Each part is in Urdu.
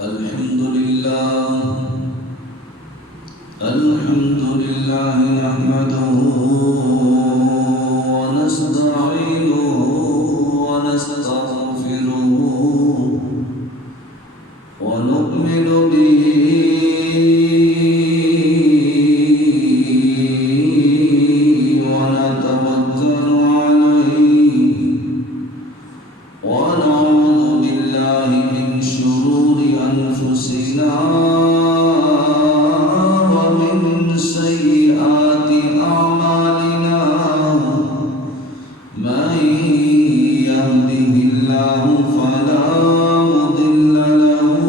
الحمد لله نحمده ونستعينه ونستغفره ونؤمن به ونتوكل عليه ونعوذ بالله من شرور أنفسنا ومن سيئات أعمالنا من يهده الله فلا مضل له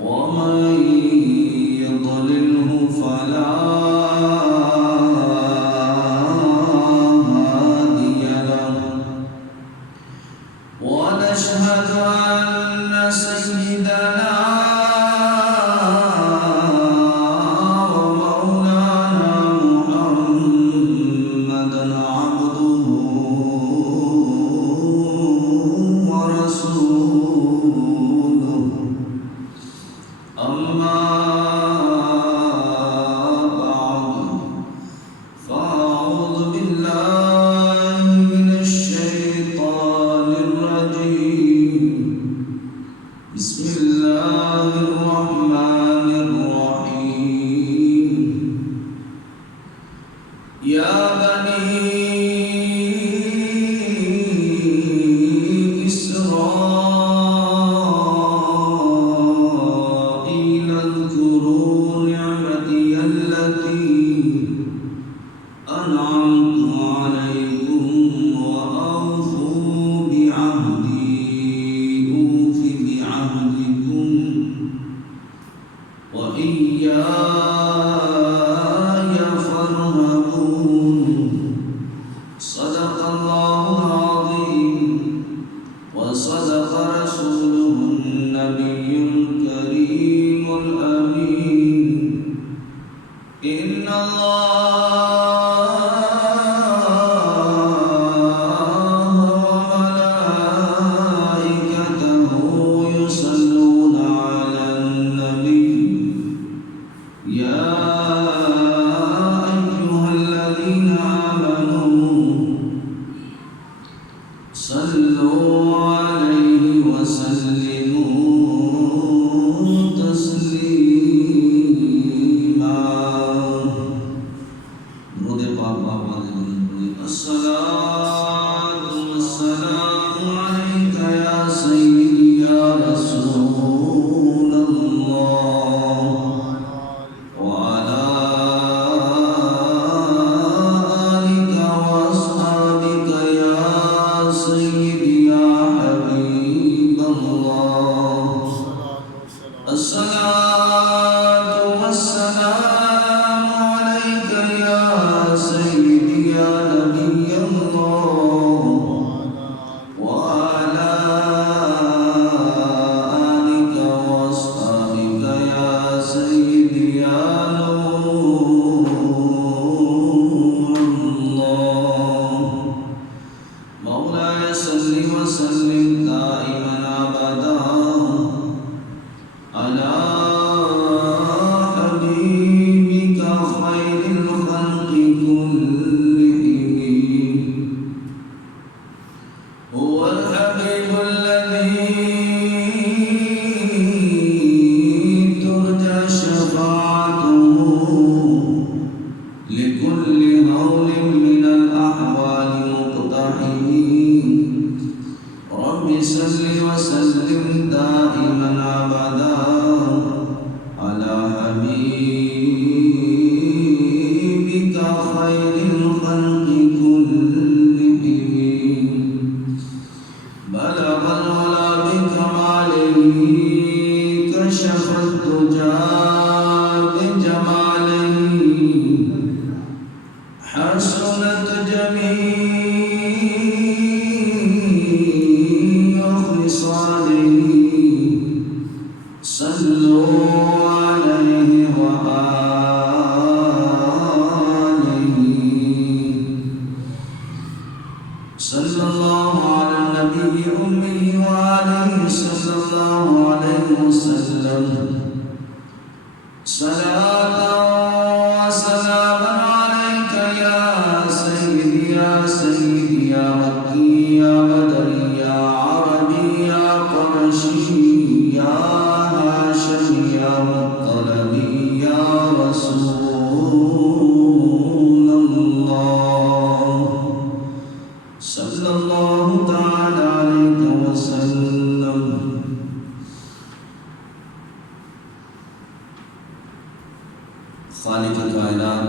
ومن يضلله فلا هادي له ونشهد أن سيدنا ومولانا محمدا عبده ورسوله أما بعد فأعوذ بالله من الشيطان الرجيم بسم الله الرحمن الرحيم يا بني إسرائيل اذكروا نعمتي التي أنعمت عليكم وأوفوا بعهدي أوف بعهدكم وإياي فارهبون صدق الله العظيم وصدق رسوله النبي الكريم الأمين إن الله وملائكته يصلون على النبي يا أيها الذين آمنوا صلوا عليه وسلموا تسليما درود پاک آواز بلند الصلاة والسلام عليك يا سيدي يا رسول الله وعلى آلك وأصحابك يا سيدي يا حبيب الله الصلاة والسلام عليك يا سيدي يا نبي الله وعلى آلك وأصحابك يا سيدي يا نور الله مولاي صل وسلم دائما أبدا على حبيبك خير الخلق كلهم هو الحبيب الذي ترجى شفاعته لكل هول من الأحوال مقتحم رب صل وسلم دائما أبدا على حبيبك خير الخلق كلهم بلغ العلا بكماله كشف الدجى بجماله حسنت جميع خصاله صلوا عليه وآله صلى الله على النبي أمه وعليه صلى الله عليه وسلم صلاة وسلاما عليك يا سيدي يا سيدي يا مكي يا مدني يا عربي يا قرشي يا هاشمي يا مطلبي يا رسول الله صلى الله تعالى عليك وسلم. خالق کائنات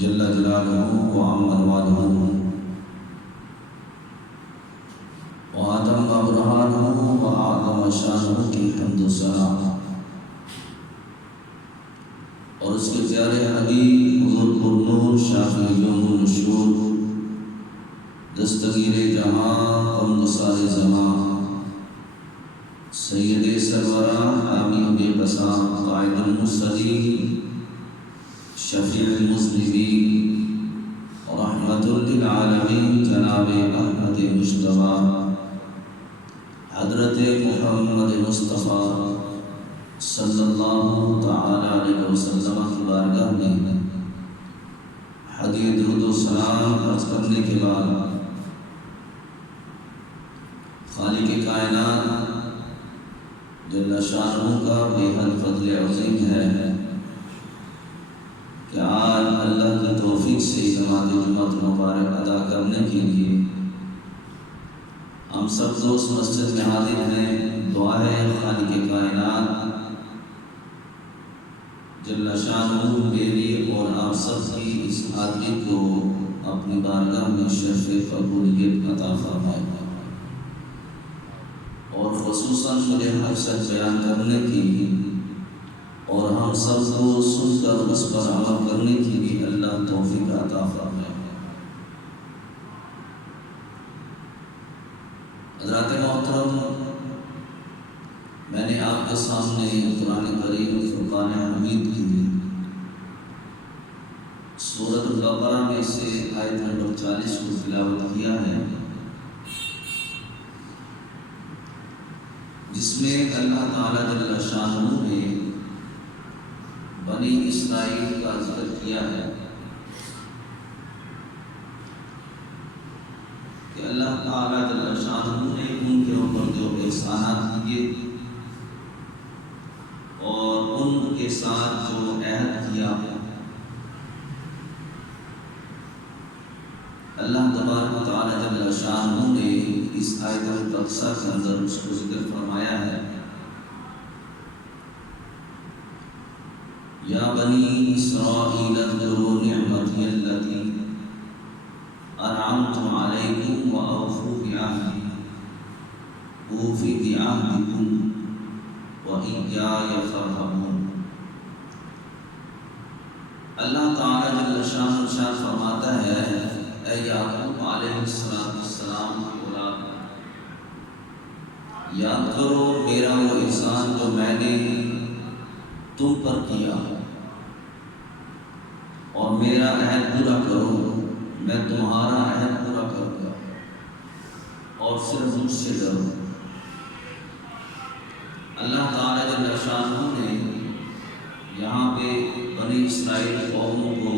جل جلالہ وعم والہ وآدم ابرہانہ وآدم شانہ کی حمد و ثنا اور اس کے پیارے حبیب حضور پرنور شافی یوم النشور دستگیر جہاں غمگسار زمان سید سرورہ حامی بے بساں قائد المرسلین شفیع المذنبین رحمت للعالمین جناب احمد مجتبی حضرت محمد مصطفیٰ صلی اللہ تعالی علیہ وسلم کی بارگاہ میں حدیث درود و سلام عرض کرنے کے بعد خالق کائنات جل شانہ کا بے حد فضل عظیم ہے کہ آج اللہ کی توفیق سے نماز جمعہ مبارک ادا کرنے کے لیے ہم سب دوست مسجد میں حاضر ہیں. دعا ہے خالق کائنات جل شانہ میری اور آپ سب کی اس حاضری کو اپنی بارگاہ میں شرف قبولیت عطا فرمائے اور خصوصاً مجھے حق سچ بیان کرنے کی اور ہم سب کو سن کر اس پر عمل کرنے کی بھی اللہ توفیق عطا فرمائے. حضرات محترم، میں نے آپ کے سامنے قرآن کریم فرقان حمید کی سورۃ البقرہ میں سے آیت نمبر 40 کو تلاوت کیا ہے، جس میں اللہ تعالیٰ جل شانہ نے بنی اسرائیل کا ذکر کیا ہے کہ اللہ تعالیٰ جل شانہ نے ان کے اوپر جو احسانات کیے اور ان کے ساتھ جو عہد کیا، اللہ تبارک و تعالیٰ جل شانہ نے اس آیت المقدسہ کے اندر اس کو ذکر فرمایا ہے. یا بنی اسرائیل اذکروا نعمتی التی انعمت علیکم واوفوا بعہدی اوف بعہدکم وإیای فارہبون. اللہ تعالیٰ جل شانہ ارشاد فرماتا ہے، اے یعقوب علیہ السلام کی اولاد، یاد کرو میرا وہ احسان جو میں نے تم پر کیا اور میرا عہد پورا کرو، میں تمہارا عہد پورا کروں گا اور صرف مجھ سے ڈرو. اللہ تعالیٰ جل شانہ نے یہاں پہ بنی اسرائیل قوم کو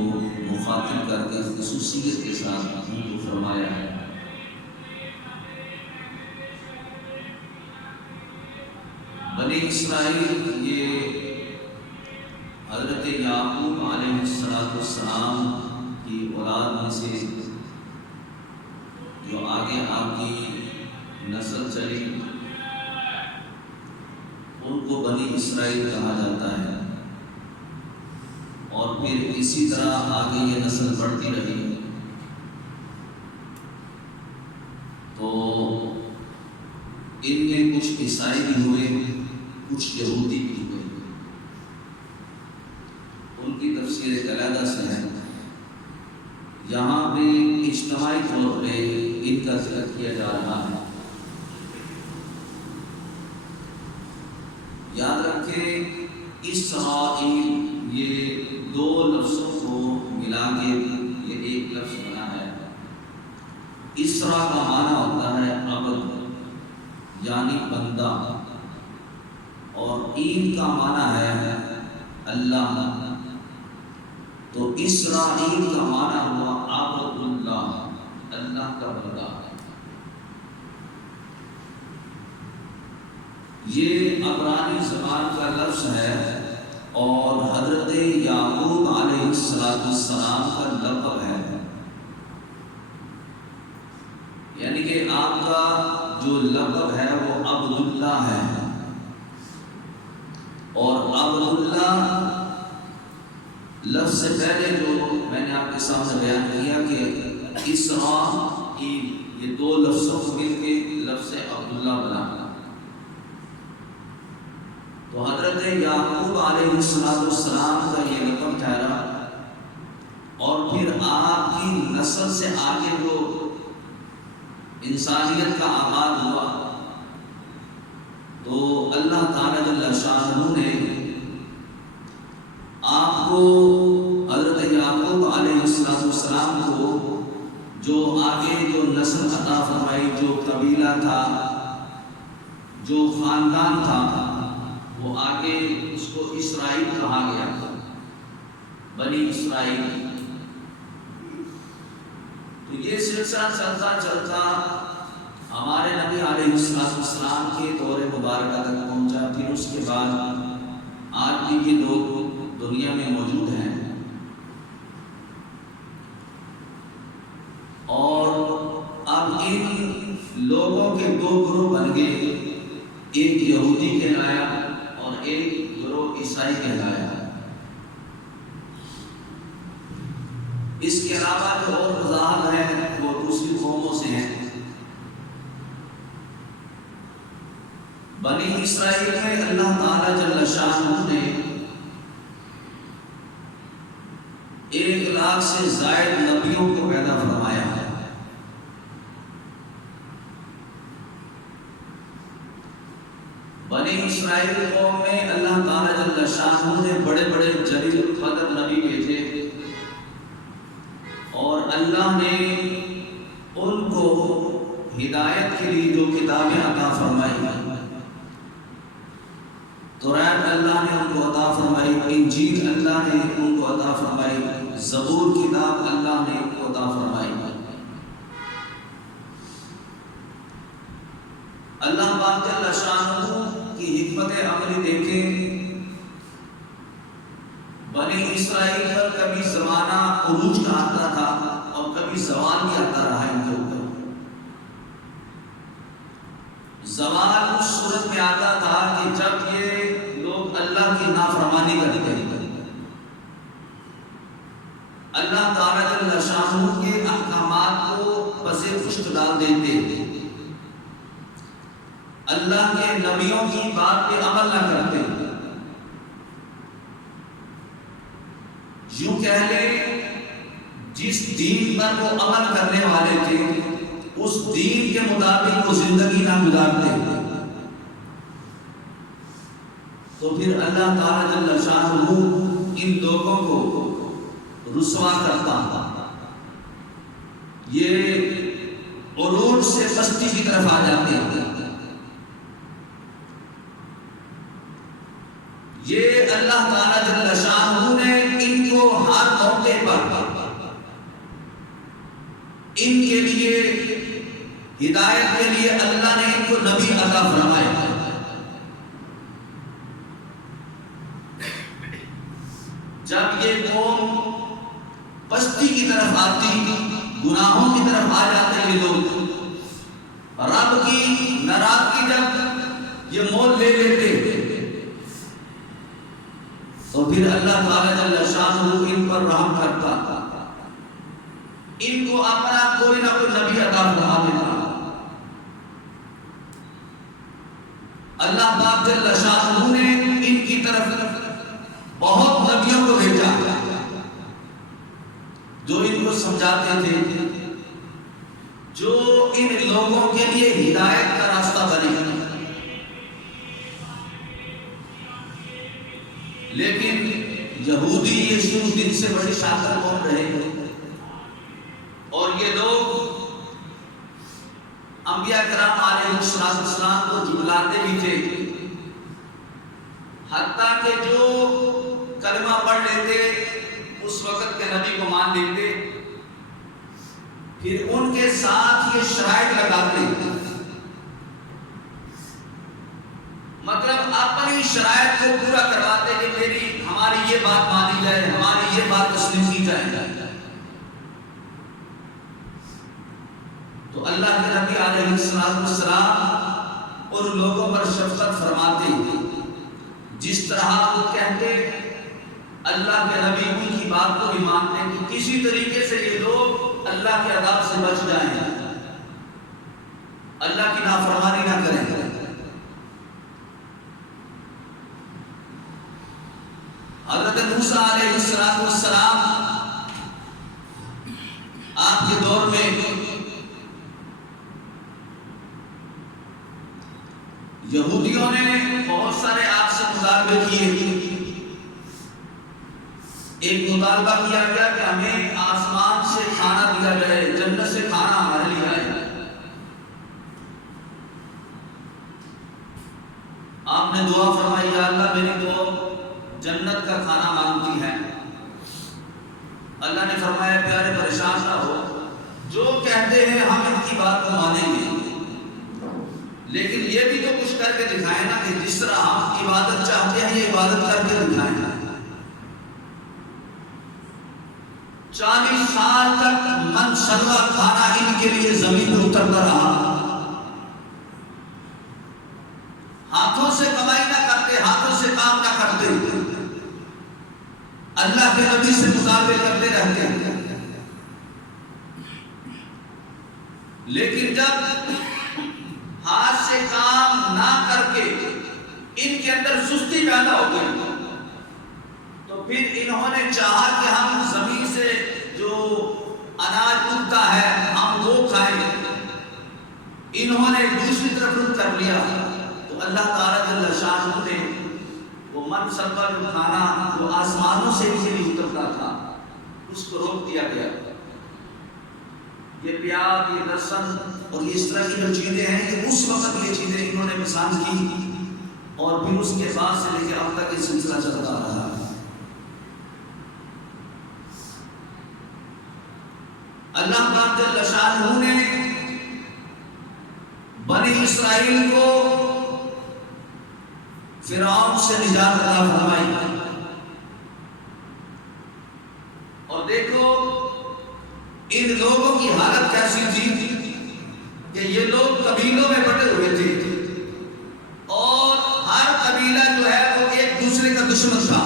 مخاطب کر کے خصوصیت کے ساتھ ان کو فرمایا ہے. بنی اسرائیل یہ حضرت یعقوب علیہ السلام کی اولاد میں سے جو آگے آپ کی نسل چلی ان کو بنی اسرائیل کہا جاتا ہے. اور پھر اسی طرح آگے یہ نسل بڑھتی رہی تو ان میں کچھ عیسائی بھی ہوئے، کچھ یہودی بھی ہوئے. ان کی تفسیر ایک علیحدہ سے ہے. یہاں پہ اجتماعی طور پہ ان کا ذکر کیا جا رہا ہے. یاد رکھیں اسرائیل یہ دو لفظوں کو ملا کے یہ ایک لفظ بنا ہے. اسرا کا معنی ہوتا ہے عبد، یعنی بندہ، اور عید کا معنی ہے اللہ، تو اسرائیل کا معنی ہوا عبد اللہ، اللہ کا بندہ۔ یہ عبرانی زبان کا لفظ ہے اور حضرت یعقوب علیہ السلام کا لقب ہے، یعنی کہ آپ کا جو لقب ہے وہ عبداللہ ہے، اور عبداللہ لفظ سے پہلے جو میں نے آپ کے سامنے بیان کیا کہ اسرائیل، یہ دو لفظوں کو مل کے لفظ عبداللہ بنا، تو حضرت یعقوب علیہ السلام کا یہ لقب ٹھہرا، اور پھر آپ کی نسل سے آگے جو انسانیت کا آغاز ہوا تو اللہ تعالیٰ جل شانہ نے آپ کو، حضرت یعقوب علیہ السلام کو جو آگے جو نسل عطا فرمائی، جو قبیلہ تھا، جو خاندان تھا، وہ آگے اس کو اسرائیل کہا گیا، بنی اسرائیل۔ تو یہ سلسلہ چلتا چلتا ہمارے نبی علیہ السلام کے دور مبارکہ تک پہنچا، پھر اس کے بعد آج بھی یہ لوگ دنیا میں موجود ہیں، اور اب ان لوگوں کے دو گروہ بن گئے، ایک یہودی کہلایا اور ایک گروہ عیسائی کہلایا۔ اس کے علاوہ جو اور مذاہب ہیں وہ دوسری قوموں سے ہیں۔ بنی اسرائیل میں اللہ تعالیٰ جل شانہ نے 1,00,000 سے زائد نبیوں کو پیدا فرمایا ہے۔ بنی اسرائیل قوم میں اللہ تعالیٰ جل شانہ نے بڑے بڑے جلیل القدر نبی بھیجے، اور اللہ نے ان کو ہدایت کے لیے جو کتابیں عطا فرمائی، تورات اللہ نے ان کو عطا فرمائی، انجیل اللہ نے ان کو عطا فرمائی، زبور کتاب اللہ نے ان کو عطا فرمائی۔ اللہ پاک جل شانہ کی حکمت عملی دیکھیں، بنی اسرائیل پر کبھی زمانہ عروج کا آتا تھا اور کبھی زوال بھی آتا رہا ان کے اوپر۔ زوال اس صورت میں آتا تھا کہ جب یہ لوگ اللہ کی نافرمانی کرتے ہیں، اللہ تعالیٰ جل شانہ کے احکامات کو پس پشت ڈال دیتے، اللہ کے نبیوں کی بات پہ عمل نہ کرتے۔ یوں کہہ لیں جس دین پر وہ عمل کرنے والے تھے اس دین کے مطابق وہ زندگی نہ گزارتے، تو پھر اللہ تعالیٰ جل شانہ ان لوگوں کو رسوا کرتا، یہ عروج سے پستی کی طرف آ جاتے ہیں۔ یہ اللہ تعالیٰ جل شانہ نے ان کو ہر موقع پر ان کے لیے ہدایت کے لیے اللہ نے ان کو نبی عطا فرمایا۔ جب یہ قوم پستی کی طرف آتی، گناہوں کی طرف آ جاتے یہ لوگ، رب کی ناراضگی جب یہ مول لے لیتے، تو پھر اللہ تعالیٰ جل شانہ ان پر رحم کرتا، ان کو اپنا کوئی نہ کوئی نبی عطا فرما دیتا۔ اللہ پاک جل شانہ نے ان کی طرف بہت نبیوں کو بھیجا جو ان کو سمجھاتے تھے، جو ان لوگوں کے لیے ہدایت کا راستہ بنے۔ لیکن یہودی یہ شروع دن سے بڑی شاطر قوم رہے، اور یہ لوگ انبیاء کرام علیہ السلام کو جھٹلاتے بھی تھے، حتیٰ کہ جو کلمہ پڑھ لیتے اس وقت کے نبی کو مان لیتے، پھر ان کے ساتھ یہ شرائط لگاتے، مطلب اپنی شرائط کو پورا کرواتے کہ ہماری یہ بات مانی جائے، ہماری یہ بات تسلیم کی جائے۔ تو اللہ کے نبی علیہ السلام ان لوگوں پر شفقت فرماتے، جس طرح وہ کہتے اللہ کے نبی ان کی بات کو بھی مانتے کہ کسی طریقے سے یہ لوگ اللہ کے عذاب سے بچ جائیں، اللہ کی نافرمانی نہ کریں۔ حضرت موسیٰ علیہ السلام آپ کے دور میں یہودیوں نے بہت سارے آپ سے مطالبے کیے۔ ایک مطالبہ کیا گیا کہ ہمیں آسمان سے کھانا دیا جائے، جنت سے کھانا ہمارے لیے آئے۔ آپ نے دعا فرمائی، یا اللہ میری تو جنت کا کھانا مانگتی ہے۔ اللہ نے فرمایا پیارے پریشان نہ ہو، جو کہتے ہیں ہم ان کی بات کو مانیں گے، لیکن یہ بھی تو کچھ کر کے دکھائیں نا کہ جس طرح ہم عبادت چاہتے ہیں یہ عبادت کر کے دکھائیں۔ 40 سال تک منصبہ کھانا ان کے لیے زمین پر اترتا رہا، ہاتھوں سے کمائی نہ کرتے، ہاتھوں سے کام نہ کرتے، اللہ کے نبی سے مطالبے کرتے رہتے۔ لیکن جب ہاتھ سے کام نہ کر کے ان کے اندر سستی پیدا ہو گئی، تو پھر انہوں نے چاہا کہ ہم زمین سے جو اناج اگتا ہے ہم وہ کھائیں، انہوں نے دوسری طرف رخ کر لیا۔ تو اللہ تعالیٰ جل شانہ نے وہ منصبہ جو کھانا جو آسمانوں سے نہیں اترتا تھا اس کو روک دیا گیا۔ یہ پیاز، یہ لہسن اور اس طرح کی جو چیزیں ہیں کہ اس وقت یہ چیزیں انہوں نے پسند کی، اور پھر اس کے بعد سے لے کے اب تک یہ سلسلہ چلتا رہا۔ اللہ پاک جل شانہ نے بنی اسرائیل کو فرعون سے نجات عطا فرمائی، اور دیکھو ان لوگوں کی حالت کیسی تھی کہ یہ لوگ قبیلوں میں بٹے ہوئے تھے، اور ہر قبیلہ جو ہے وہ ایک دوسرے کا دشمن تھا۔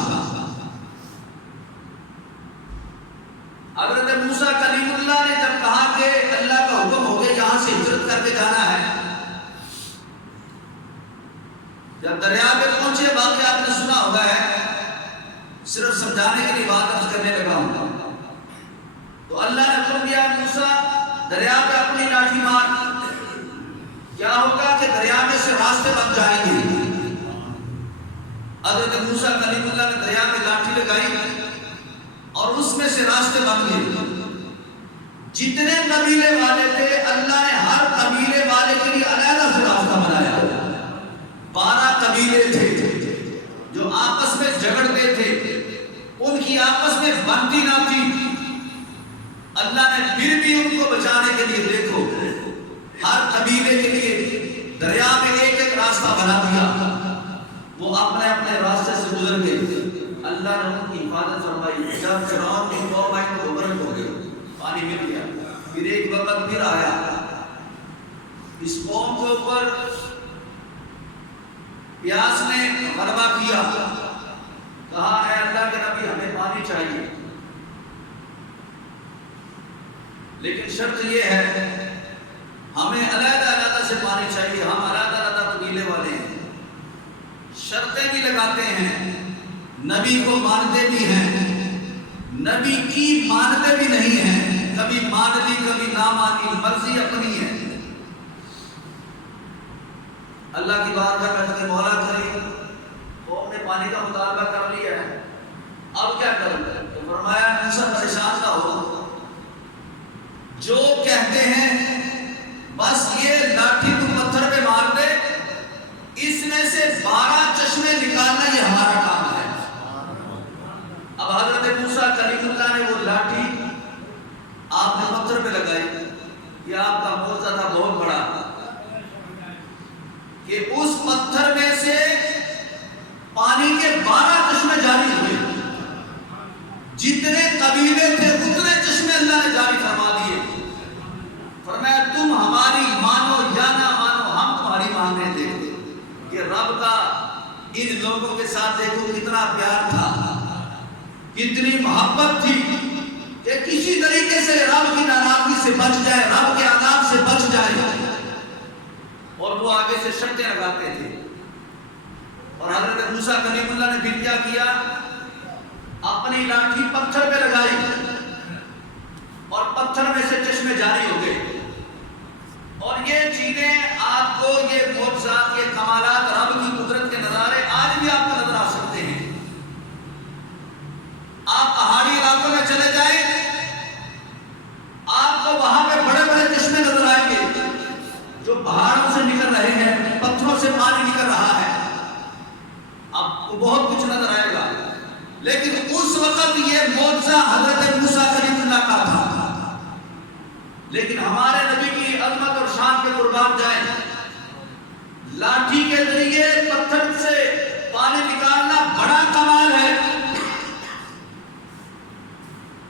حضرت موسیٰ کلیم اللہ نے جب کہا کہ اللہ کا حکم ہو گیا یہاں سے ہجرت کر کے جانا ہے، جب دریا پہ پہنچے، واقعہ آپ نے سنا ہوگا ہے، صرف سمجھانے کے لیے بات عرض کرنے لگا ہوں، تو اللہ نے حکم دیا موسیٰ دریا پہ اپنی لاٹھی مار، کیا ہوگا کہ دریا میں سے راستے بن جائیں گے۔ حضرت موسیٰ کلیم اللہ نے دریا میں لاٹھی لگائی اور اس میں سے راستے بن گئے۔ جتنے قبیلے والے تھے اللہ نے ہر قبیلے والے کے لیے علیحدہ سے راستہ بنایا۔ 12 قبیلے تھے جو آپس میں جھگڑتے تھے، ان کی آپس میں بنتی نہ تھی، اللہ نے پھر بھی ان کو بچانے کے لیے دیکھو ہر قبیلے کے لیے دریا میں ایک ایک راستہ بنا دیا، وہ اپنے اپنے راستے سے گزر گئے۔ اللہ نے ان کی حفاظت فرمائی۔ جب فرعون کی قوم آئی تو غرق ہو گئے، پانی مل گیا۔ پھر ایک وقت پھر آیا، اس قوم کے اوپر پیاس نے غلبہ کیا، کہا اے اللہ کے نبی ہمیں پانی چاہیے، لیکن شرط یہ ہے ہمیں علیحدہ علیحدہ سے پانی چاہیے، ہم علیحدہ علیحدہ قبیلے والے ہیں۔ شرطیں بھی لگاتے ہیں، نبی کو مانتے بھی ہیں، نبی کی مانتے بھی نہیں ہیں، کبھی مان لی کبھی نہ مانی، مرضی اپنی ہے۔ اللہ کی بارگاہ میں کہتے مولا کریم قوم نے پانی کا مطالبہ کر لیا ہے، اب کیا کریں؟ تو فرمایا موسیٰ پریشان نہ ہو، جو کہتے ہیں بس یہ لاٹھی تو پتھر پہ مار دے کہ اس پتھر میں سے پانی کے 12 چشمے جاری ہوئے. جتنے قبیلے تھے اتنے چشمے اللہ نے جاری فرما دیے. فرمایا تم ہماری مانو یا نہ مانو، ہم تمہاری ماننے دیں. کہ رب کا ان لوگوں کے ساتھ دیکھو کتنا پیار تھا، کتنی محبت تھی کہ کسی طریقے سے رب کی ناراضگی سے بچ جائے، رب کے عذاب سے بچ جائے. اور وہ آگے سے شرطیں لگاتے تھے. اور حضرت موسیٰ کلیم اللہ نے پھر کیا کیا؟ اپنی لاٹھی پتھر پہ لگائی اور پتھر میں سے چشمے جاری ہو گئے. اور یہ چیزیں آپ کو، یہ معجزات، یہ کمالات، رب کی قدرت کے نظارے آج بھی آپ کو نظر آ سکتے ہیں. آپ پہاڑی علاقوں میں چلے جائیں، آپ کو وہاں پہ بڑے بڑے چشمے نظر آئیں گے جو پہاڑوں سے نکل رہے ہیں، پتھروں سے پانی نکل رہا ہے. آپ کو بہت کچھ نظر آئے گا. لیکن اس وقت یہ معجزہ حضرت موسیٰ کلیم اللہ کا تھا. لیکن ہمارے نبی کی عظمت اور شان کے قربان جائیں، لاٹھی کے ذریعے پتھر سے پانی نکالنا بڑا کمال ہے.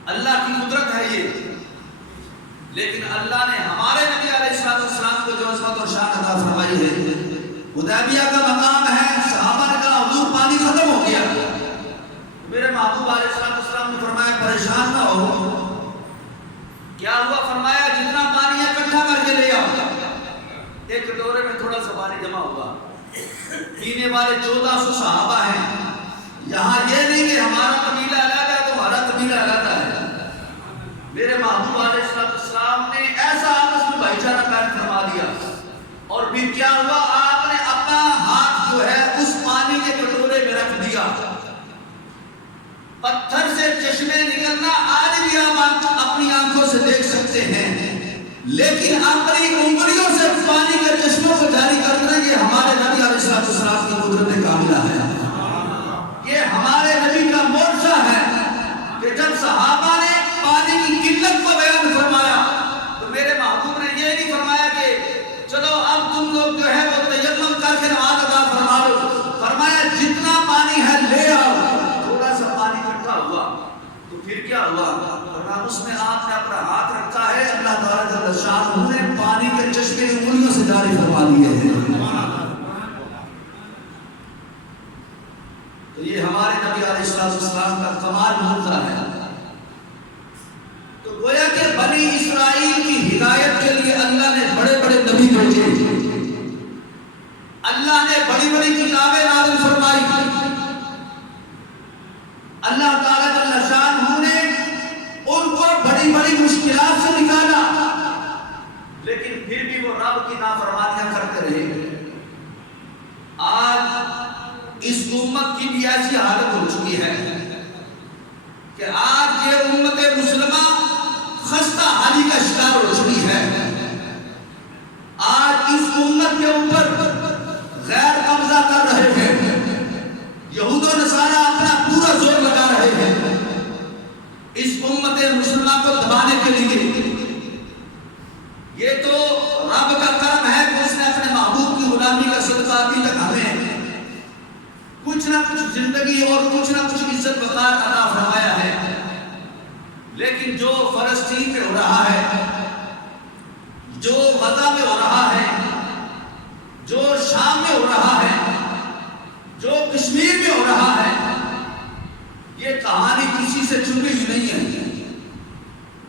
اللہ کی قدرت ہے یہ. لیکن اللہ نے ہمارے نبی علیہ السلام کو جو عظمت اور شان عطا فرمائی ہے، حدیبیہ کا مقام ہے. صحابہ نے کہا حضور پانی ختم ہو گیا. میرے محبوب علیہ السلام نے فرمایا پریشان نہ ہو. کیا ہوا؟ فرمایا جتنا پانی اکٹھا کر کے لے آؤ. ایک کٹورے میں تھوڑا سا پانی جمع ہوا. پینے والے 1400 صحابہ ہیں. یہاں یہ نہیں کہ ہمارا قبیلہ الگ ہے تمہارا قبیلہ الگ ہے. میرے محبوب علیہ السلام نے ایسا آپس میں بھائی چارہ قائم فرما دیا. اور پھر کیا ہوا؟ آپ نے اپنا ہاتھ جو ہے اس پانی کے کٹورے میں رکھ دیا. پتھر سے چشمے نکلنا آج بھی آپ اپنی آنکھوں سے دیکھ سکتے ہیں. لیکن اپنی انگلیوں سے پانی کے چشموں کو جاری کرنا یہ ہمارے نبی علیہ السلام کی قدرت کاملہ ہے. یہ ہمارے نبی کا معجزہ ہے کہ جب صحابہ نے پانی کی قلت کو بیان فرمایا تو میرے محبوب نے یہ نہیں فرمایا کہ چلو اب تم لوگ جو ہے وہ تیمم کر کے نماز ادا فرما لو. فرمایا جتنا پانی ہے لے آؤ. تھوڑا سا پانی اکٹھا ہوا تو پھر کیا ہوا؟ فرمایا اس میں آپ نے اپنا ہاتھ رکھا ہے، اللہ تعالیٰ جل شانہ نے پانی کے چشمے انگلیوں سے جاری فرما دیے ہیں. تو یہ ہمارے نبی علیہ السلام کا کمال معجزہ ہے. تو گویا کہ بنی اسرائیل کی ہدایت کے لیے اللہ نے بڑے بڑے نبی بھیجے. اللہ نے بڑی بڑی کتابیں نازل فرمائی. اللہ تعالیٰ جل شانہ نے ان کو بڑی بڑی مشکلات سے نکالا. لیکن پھر بھی وہ رب کی نافرمانیاں کرتے رہے. آج اس امت کی بھی ایسی حالت ہو چکی ہے کہ آج یہ امت مسلمہ خستہ حالی کا شکار ہو چکی ہے. آج اس امت کے اوپر غیر قبضہ کر رہے ہیں. یہود و نصارہ اپنا پورا زور لگا رہے ہیں اس امت مسلمہ کو دبانے کے لیے. یہ تو رب کا کرم ہے کہ اس نے اپنے محبوب کی غلامی کا صدقہ ابھی تک ہمیں کچھ نہ کچھ زندگی اور کچھ نہ کچھ عزت وقار عطا فرمایا ہے. لیکن جو فلسطین میں ہو رہا ہے، جو غزہ میں ہو رہا ہے، جو شام میں ہو رہا ہے، جو کشمیر میں ہو رہا ہے، یہ کہانی کسی سے چھپی ہوئی نہیں ہے.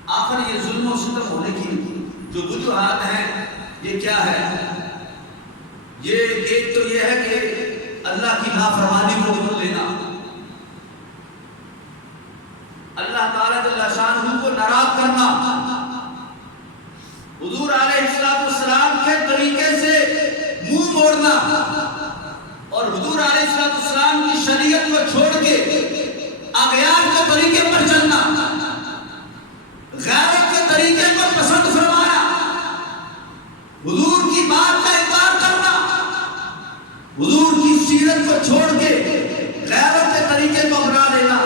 آخر یہ ظلم و ستم ہونے کی جو وجوہات ہیں یہ کیا ہے؟ یہ ایک تو یہ ہے کہ اللہ کی نافرمانی کو مول لینا، اللہ تعالیٰ جل شانہ کو ناراض کرنا، حضور علیہ السلام کے طریقے سے منہ موڑنا اور حضور علیہ السلام کی شریعت کو چھوڑ کے اغیار کے طریقے پر چلنا، غیرت کے طریقے کو پسند فرمانا، حضور کی بات کا انکار کرنا، حضور کی سیرت کو چھوڑ کے غیرت کے طریقے کو اپنا لینا،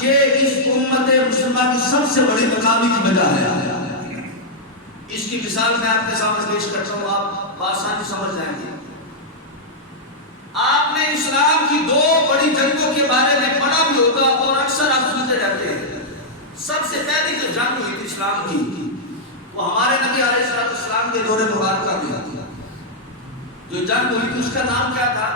یہ اس امت مسلمہ کی سب سے بڑی ناکامی کی وجہ ہے. اس کی مثال میں آپ کے سامنے پیش کرتا ہوں، آپ بآسانی سمجھ جائیں گے. بارے میں پڑھا بھی ہوگا اور اکثر آپ سنتے رہتے ہیں۔ سب سے پہلی جو جنگ ہوئی تھی اسلام کی وہ ہمارے نبی علیہ السلام کے دور مبارکہ میں تھی۔ جو جنگ ہوئی تھی اس کا نام کیا تھا؟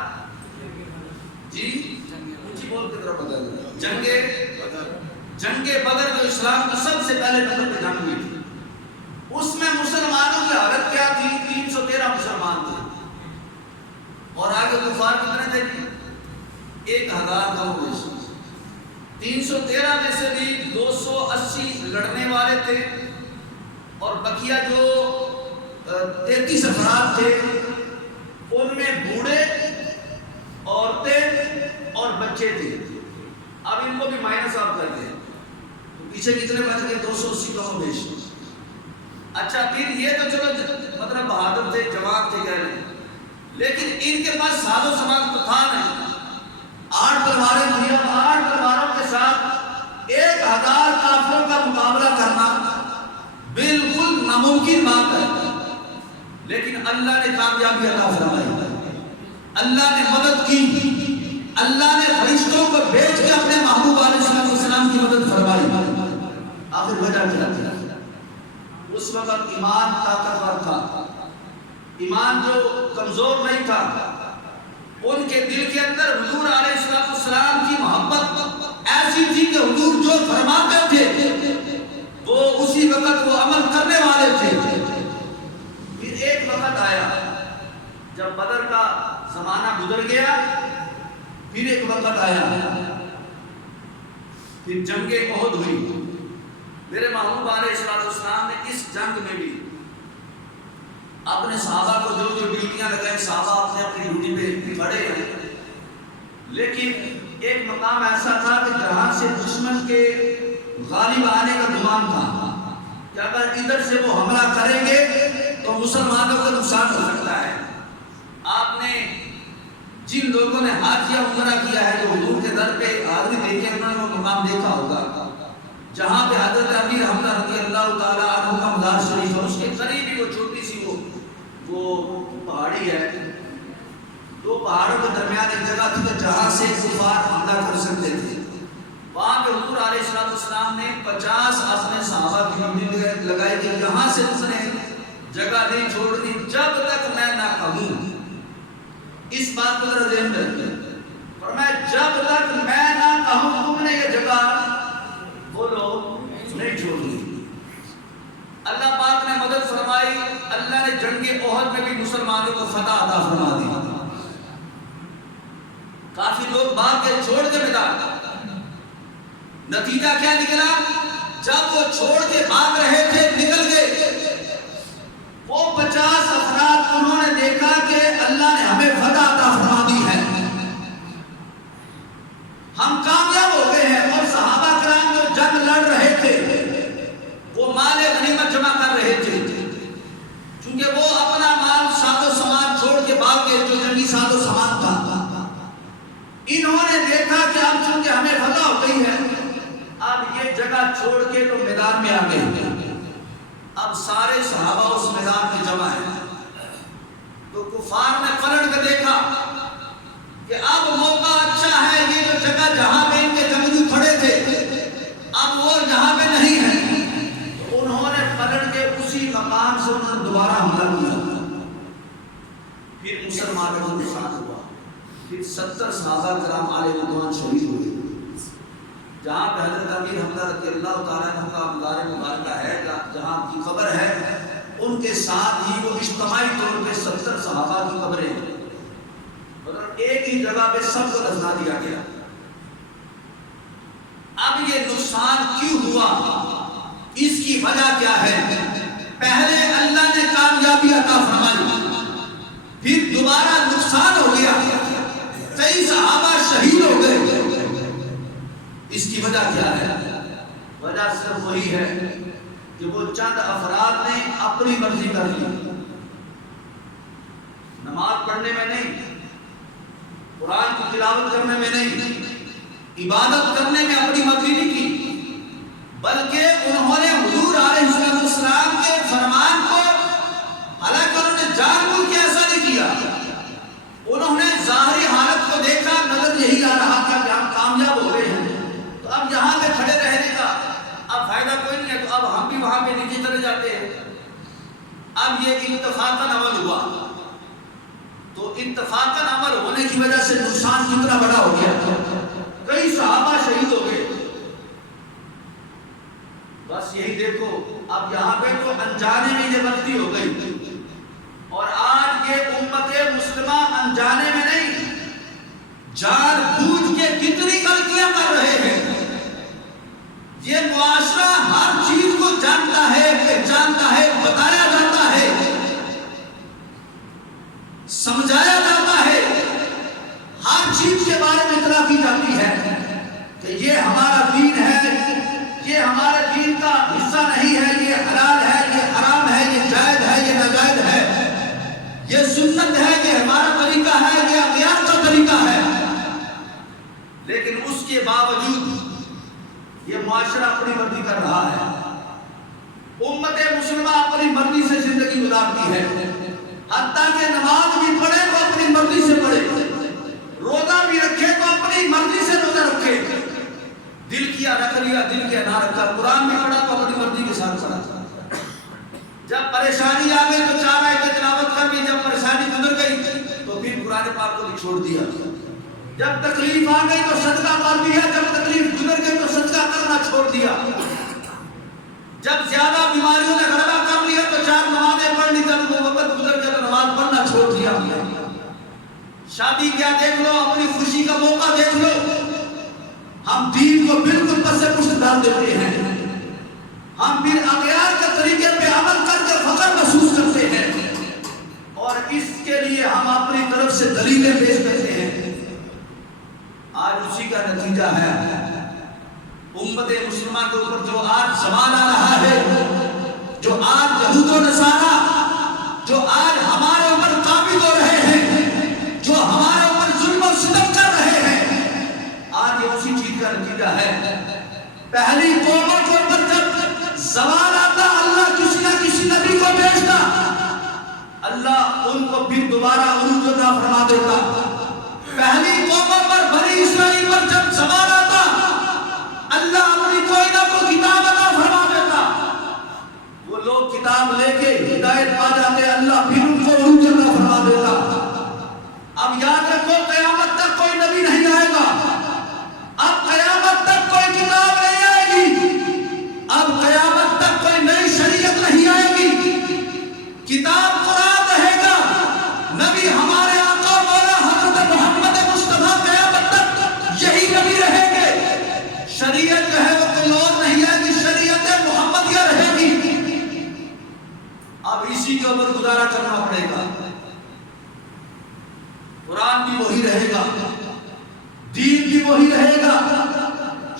جی اونچی بول کے طرف بدل جنگ بدر جو اسلام کی سب سے پہلے نمبر پہ جنگ ہوئی تھی، اس میں مسلمانوں کی حالت کیا تھی؟ 313 مسلمان تھے اور آگے کفار کتنے تھے؟ 1000 کا ہوئے۔ 313 میں سے بھی 280 لڑنے والے تھے اور بقیہ جو 33 افراد تھے ان میں بوڑھے، عورتیں اور بچے تھے۔ اب ان کو بھی مائنس آف کرتے ہیں تو پیچھے کتنے بچ گئے؟ 280 کم و بیش۔ اچھا پھر یہ تو چلو مطلب بہادر تھے، جوان تھے کہہ رہے ہیں، لیکن ان کے پاس ساز و سامان تو تھا نہیں۔ 8 تلواریں تھیں، 8 تلواروں کے ساتھ 1000 کافروں کا مقابلہ کرنا بالکل ناممکن بات ہے، لیکن اللہ نے کامیابی عطا فرمائی، اللہ نے مدد کی، اللہ نے فرشتوں کو بھیج کے اپنے محبوب علیہ السلام کی مدد فرمائی۔ آخر وجہ کیا تھی؟ اس وقت ایمان طاقتور تھا، ایمان جو کمزور نہیں تھا۔ ان کے دل کے اندر حضور علیہ السلام کی محبت ایسی تھی کہ حضور جو فرماتے تھے وہ اسی وقت وہ عمل کرنے والے تھے۔ پھر ایک وقت آیا جب بدر کا زمانہ گزر گیا، پھر ایک وقت آیا، پھر جنگ احد ہوئی۔ میرے محبوب علیہ السلام نے اس جنگ میں بھی اپنے صحابہ کو جو ڈیوٹیاں لگائیں، صحابہ اپنے اپنی ڈیوٹی پہ کھڑے ہیں، لیکن ایک مقام ایسا تھا کہ جہاں سے دشمن کے غالب آنے کا گمان تھا کہ اگر ادھر سے وہ حملہ کریں گے تو مسلمانوں کو نقصان ہو سکتا ہے۔ آپ نے جن لوگوں نے حج یا عمرہ کیا ہے جو حضور کے در پہ حاضری دیکھے، انہوں نے وہ مقام دیکھا ہوگا جہاں پہ حضرت امیر حمزہ رضی اللہ تعالیٰ عنہ کا مزار شریف ہے، اس کے قریب ہی وہ چھوٹی سی وہ پہاڑی ہے۔ دو پہاڑوں کے درمیان ایک جگہ تھی کہ جہاں سے کفار حملہ کر سکتے تھے۔ وہاں پہ حضور علیہ السلام نے 50 اپنے صحابہ کی ڈیوٹی لگائی کہ یہاں سے تم نے جگہ نہیں چھوڑنی جب تک میں نہ کہوں۔ اس بات کو ذرا ذہن میں رکھیں، فرمایا جب تک میں نہ کہوں تم نے یہ جگہ بولو نہیں چھوڑنی۔ اللہ پاک نے مدد فرمائی، اللہ نے جنگ احد میں بھی مسلمانوں کو فتح عطا فرما دی۔ کافی لوگ بھاگ کے چھوڑ کے میدان، نتیجہ کیا نکلا؟ جب وہ چھوڑ کے بھاگ رہے تھے، نکل گئے، وہ 50 افراد انہوں نے دیکھا کہ اللہ نے ہمیں فتح عطا فرما دی ہے، ہم کامیاب ہو گئے ہیں۔ اور صحابہ کرام جو جنگ لڑ رہے تھے وہ مال غنیمت جمع کر رہے تھے، چونکہ وہ اپنا مال ساز و سامان چھوڑ کے بھاگ گئے جو جنگی ساز و سامان تھا۔ انہوں نے دیکھا کہ اب چونکہ ہمیں فتح ہو گئی ہے، اب یہ جگہ چھوڑ کے تو میدان میں آ گئے۔ اب سارے صحابہ اس میدان میں جمع ہیں، تو کفار نے پلٹ کے دیکھا کہ اب موقع اچھا ہے، یہ جو جگہ جہاں پہ ان کے جنگجو کھڑے تھے اب وہ جہاں پہ نہیں ہے، تو انہوں نے پلٹ کے اسی مقام سے انہوں نے دوبارہ حملہ کیا۔ پھر مسلمانوں کو نقصان ہوا، پھر 70 صحابہ کرام علیہ رضوان شہید ہوئے۔ جہاں پہ حضرت امیر حمزہ رضی اللہ تعالیٰ عنہ کا مزار مبارکہ ہے، جہاں کی قبر ہے، ان کے ساتھ ہی وہ اجتماعی طور پہ 70 صحابہ کی قبریں ہیں، مطلب ایک ہی جگہ پہ سب کو دفنا دیا گیا۔ اب یہ نقصان کیوں ہوا؟ اس کی وجہ کیا ہے؟ پہلے اللہ نے کامیابی عطا فرمائی، پھر دوبارہ نقصان ہو گیا، کئی صحابہ شہید ہو گئے۔ اس کی وجہ کیا ہے؟ وجہ صرف وہی ہے کہ وہ چند افراد نے اپنی مرضی کر لی، نماز پڑھنے میں نہیں، قرآن کی تلاوت کرنے میں نہیں، عبادت کرنے میں اپنی مرضی نہیں کی، بلکہ انہوں نے حضور علیہ السلام کے فرمان کو، حالانکہ انہوں نے جان بوجھ کے ایسا نہیں کیا، انہوں نے ظاہری حالت کو دیکھا، نظر یہی آ رہا تھا کہ ہم اتفاقاً عمل ہونے کی وجہ سے نقصان کتنا بڑا ہو گیا، کئی صحابہ شہید ہو گئے۔ بس یہی دیکھو، اب یہاں پہ تو انجانے میں یہ غلطی ہو گئی، اور آج یہ امت مسلمہ انجانے میں نہیں جان بوجھ کے کتنی غلطیاں کر رہے ہیں۔ یہ معاشرہ ہر چیز کو جانتا ہے، پہچانتا ہے، بتایا جاتا ہے، سمجھایا جاتا ہے، ہر چیز کے بارے میں اطلاع کی جاتی ہے کہ یہ ہمارا دین ہے، یہ ہمارے دین کا حصہ نہیں ہے، یہ حلال ہے، یہ حرام ہے، یہ جائز ہے، یہ ناجائز ہے، یہ سنت ہے، یہ ہمارا طریقہ ہے، یہ اغیار کا طریقہ ہے۔ لیکن اس کے باوجود یہ معاشرہ اپنی مرضی کر رہا ہے، امت مسلمہ اپنی مرضی سے زندگی گزارتی ہے، حتیٰ کہ نماز بھی پڑھے تو اپنی مرضی سے پڑھے، روزہ بھی رکھے تو اپنی مرضی سے روزہ رکھے، دل کیا رکھ لیا، دل کیا نہ رکھا، قرآن بھی پڑھا تو اپنی مرضی کے ساتھ پڑھا، جب پریشانی آ گئی تو 4 آیتیں تلاوت کر لی، جب پریشانی گزر گئی تو پھر قرآن پاک کو بھی چھوڑ دیا، جب تکلیف آ گئی تو صدقہ کر دیا، جب تکلیف گزر گئی تو صدقہ کرنا چھوڑ دیا، جب زیادہ بیماریوں نے غلبہ کر لیا تو 4 نمازیں پڑھ لی، جب وہ وقت گزر گیا تو نماز پڑھنا چھوڑ دیا۔ شادی کیا دیکھ لو، اپنی خوشی کا موقع دیکھ لو، ہم دین کو بالکل پس پشت ڈال دیتے ہیں، ہم پھر اغیار کے طریقے پہ عمل کر کے فخر محسوس کرتے ہیں، اور اس کے لیے ہم اپنی طرف سے دلیلیں پیش کرتے ہیں۔ آج اسی کا نتیجہ ہے امت مسلمہ کے اوپر جو آج زوال آ رہا ہے، جو آج یہود و نصارہ جو آج ہمارے اوپر قابض ہو رہے ہیں، جو ہمارے اوپر ظلم و ستم کر رہے ہیں، آج یہ اسی چیز کا نتیجہ ہے۔ پہلی قوموں کے اوپر جب زوال آتا، اللہ کسی نہ کسی نبی کو بھیجتا، اللہ ان کو پھر دوبارہ عروج عطا فرما دیتا۔ پہلی قوموں پر، بنی اسرائیل پر جب زوال آتا، اللہ اپنی کوئی نہ کوئی کتاب عطا فرما دیتا، وہ لوگ کتاب لے کے ہدایت پا جاتے، اللہ پھر ان کو عروج عطا فرما دیتا۔ اب یاد رکھو، قیامت تک کوئی نبی نہیں آئے گا، اب قیامت تک کوئی کتاب نہیں آئے گی، اب قیامت تک کوئی نئی شریعت نہیں آئے گی، کتاب قرآن رہے گا، نبی ہمارے آقا مولا حضرت محمد مصطفیٰ قیامت تک یہی نبی رہیں گے، شریعت جو ہے وہ کوئی اور نہیں آئے گی، شریعت محمدیہ رہے گی۔ اب اسی کے اوپر گزارا کرنا پڑے گا، قرآن بھی وہی رہے گا، دین بھی وہی رہے گا،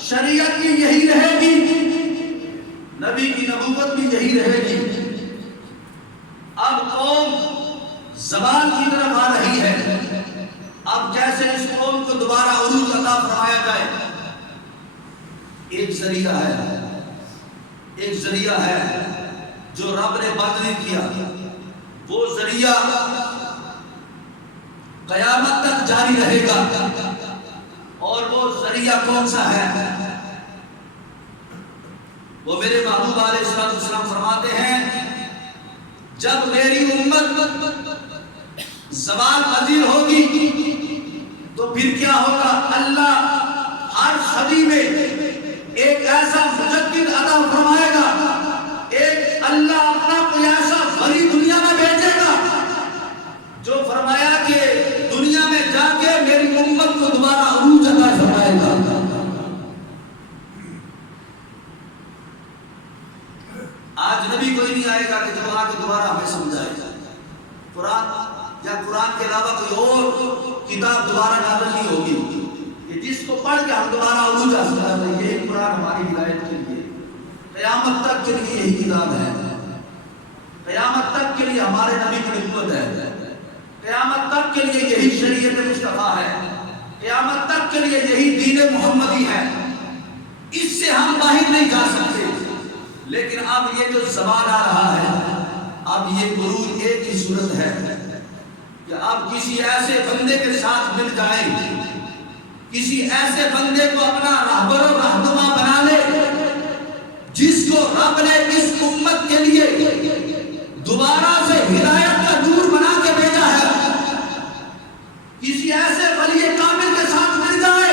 شریعت بھی یہی رہے گی، نبی کی نبوت بھی یہی رہے گی۔ اب قوم زوال کی طرف آ رہی ہے، اب جیسے اس قوم کو دوبارہ عروج عطا فرمایا جائے، ایک ذریعہ ہے جو رب نے بند نہیں کیا، وہ ذریعہ قیامت تک جاری رہے گا، اور وہ ذریعہ کون سا ہے؟ وہ میرے محبوب علیہ السلام فرماتے ہیں، جب میری امت زوال پذیر ہوگی تو پھر کیا ہوگا؟ اللہ ہر صدی میں ایک ایسا مجدد عطا فرمائے گا، ایک اللہ اپنا کوئی ایسا ولی دنیا میں بھیجے گا جو فرمایا کہ دنیا میں جا کے میری امت کو دوبارہ عروج عطا فرمائے گا۔ آج نبی کوئی نہیں آئے گا کہ جو آ کے دوبارہ ہمیں سمجھائے گا، قرآن یا قرآن کے علاوہ کوئی اور کتاب دوبارہ نازل نہیں ہوگی کہ جس کو پڑھ کے ہم دوبارہ عروج حاصل کر لیں۔ یہی قرآن ہماری ہدایت کے لیے، قیامت تک کے لیے یہی کتاب ہے، قیامت تک کے لیے ہمارے نبی کی نبوت ہے، قیامت تک کے لیے یہی شریعت مصطفیٰ ہے، قیامت تک کے لیے یہی دین محمدی ہے، اس سے ہم باہر نہیں جا سکتے۔ لیکن اب یہ جو زوال آ رہا ہے، اب یہ عروج ایک ہی صورت ہے کہ اب کسی ایسے بندے کے ساتھ مل جائیں، کسی ایسے بندے کو اپنا رہبر و رہنما بنا لے جس کو رب نے اس امت کے لیے دوبارہ سے ہدایت کا نور بنا کے بھیجا ہے، کسی ایسے ولی کامل کے ساتھ مل جائے،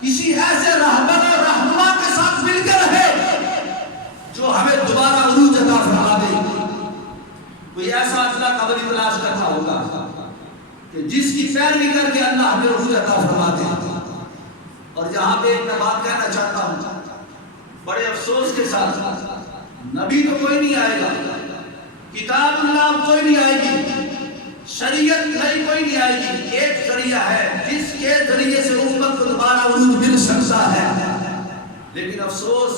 کسی ایسے رہبر اور رہنما کے ساتھ مل کے رہے جو ہمیں دوبارہ عروج عطا فرما دے۔ کوئی ایسا اللہ کا ولی تلاش کرنا ہوگا کہ جس کی پیروی کر کے اللہ ہمیں عروج عطا فرما دے۔ اور یہاں پہ ایک میں بات کہنا چاہتا ہوں بڑے افسوس کے ساتھ، نبی تو کوئی نہیں آئے گا، کتاب اللہ کوئی نہیں آئے گی، شریعت نہیں کوئی نہیں آئے گی، ایک ذریعہ ہے جس کے ذریعے سے امت کو دوبارہ عروج مل سکتا ہے۔ لیکن افسوس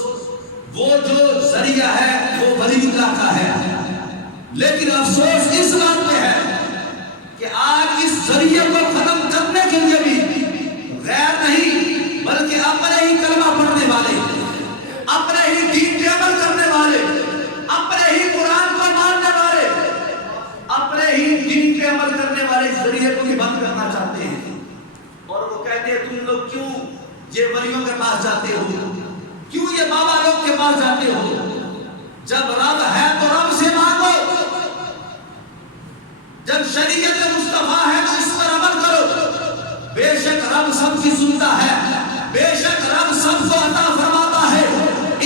وہ جو ذریعہ ہے وہ ولی اللہ کا ہے، لیکن افسوس اس بات پہ ہے کہ آج اس ذریعے کو ختم کرنے کے لیے بھی غیر نہیں بلکہ اپنے ہی کلمہ پڑھنے والے، اپنے ہی دین پہ عمل کرنے والے، اپنے ہی قرآن کو ماننے والے، اپنے ہی دین پہ عمل کرنے والے اس ذریعے کو بھی بند کرنا چاہتے ہیں۔ اور وہ کہتے ہیں تم لوگ کیوں یہ ولیوں کے پاس جاتے ہو، کیوں یہ بابا لوگ کے پاس جاتے ہو؟ جب رب ہے تو رب سے مانگو، جب شریعت مصطفیٰ ہے تو اس پر عمل کرو۔ بے شک رب سب کی سنتا ہے، بے شک رب سب کو عطا فرماتا ہے۔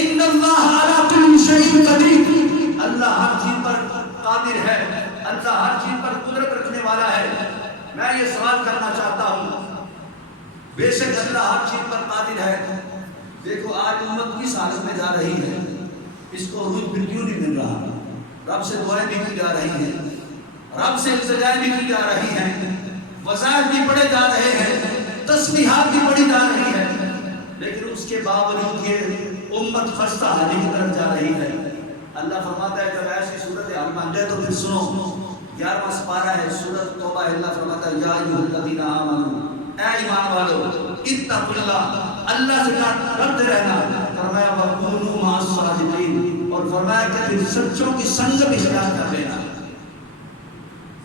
ان اللہ علی کل شیء قدیر، اللہ ہر چیز پر قادر ہے، اللہ ہر چیز پر قدرت رکھنے والا ہے۔ میں یہ سوال کرنا چاہتا ہوں، بے شک اللہ ہر چیز پر قادر ہے، دیکھو آج امت کس حالت میں جا رہی ہے، اس کو عروج پھر کیوں نہیں مل رہا؟ رب سے دعائیں بھی کی جا رہی ہیں، رب سے التجائیں بھی کی جا رہی ہیں، وظائف بھی پڑھے جا رہے ہیں، تسبیحات بھی پڑھی جا رہی ہیں، لیکن اس کے باوجود یہ امت خستہ حالی کی طرف جا رہی ہے۔ اللہ فرماتا ہے جب ایسی صورت حال بن جائے تو پھر سنو، 11واں سپارہ ہے سورۃ توبہ، اللہ فرماتا ہے یا ایھا الذین آمنوا، اے ایمان والو، اتقوا اللہ، اللہ سے ڈرتے رہنا، فرمایا وکونوا مع الصادقین، اور فرمایا کہ پھر سچوں کی سنگت اختیار کر لینا۔